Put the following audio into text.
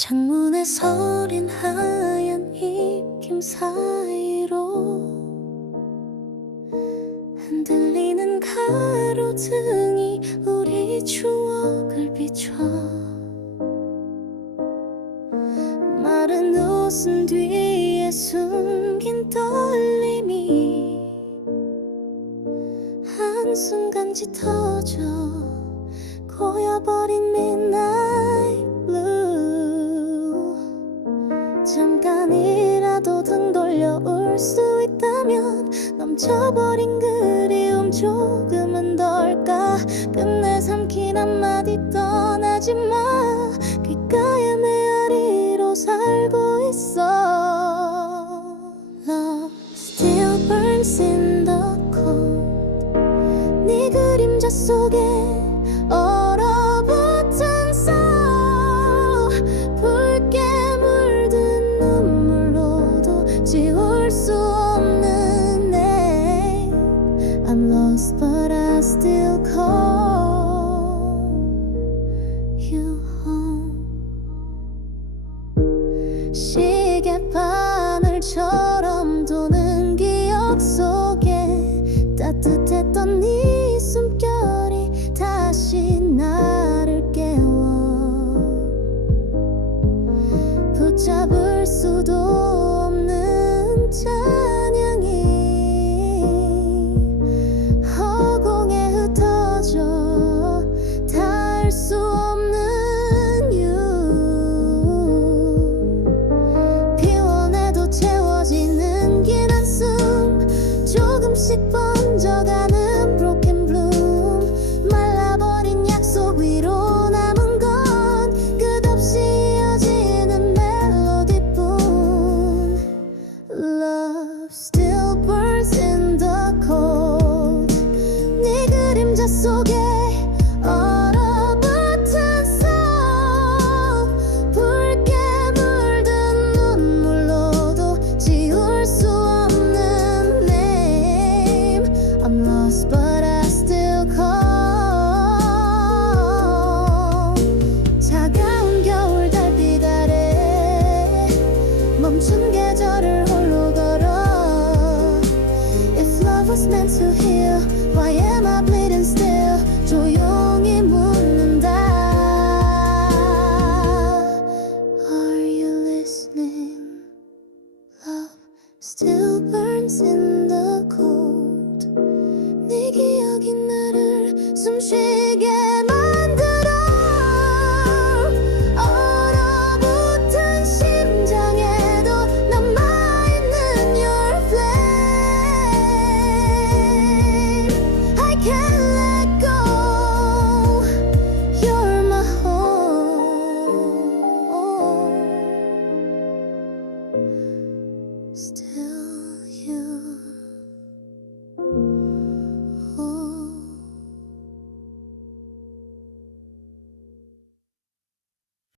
창문에 서린 하얀 입김 사이로 흔들리는 가로등이 우리 추억을 비춰 마른 웃음 뒤에 한순간 짙어져 고여버린 midnight blue. 잠깐이라도 등 돌려 올 수 있다면 넘쳐버린 그리움 조금은 덜까? 끝내 삼킨 한마디 떠나지 마. 귓가에 메아리로 살고 있어 속에 얼어붙은 서 붉게 물든 눈물로도 지울 수 없는 내. I'm lost but I still call you home. 시계 바늘처럼 도는 기억 속 조금 was meant to heal Why am I bleeding still 조용히 묻는다 Are you listening? Love still burns in the cold 네 기억이 나를 숨쉬 Still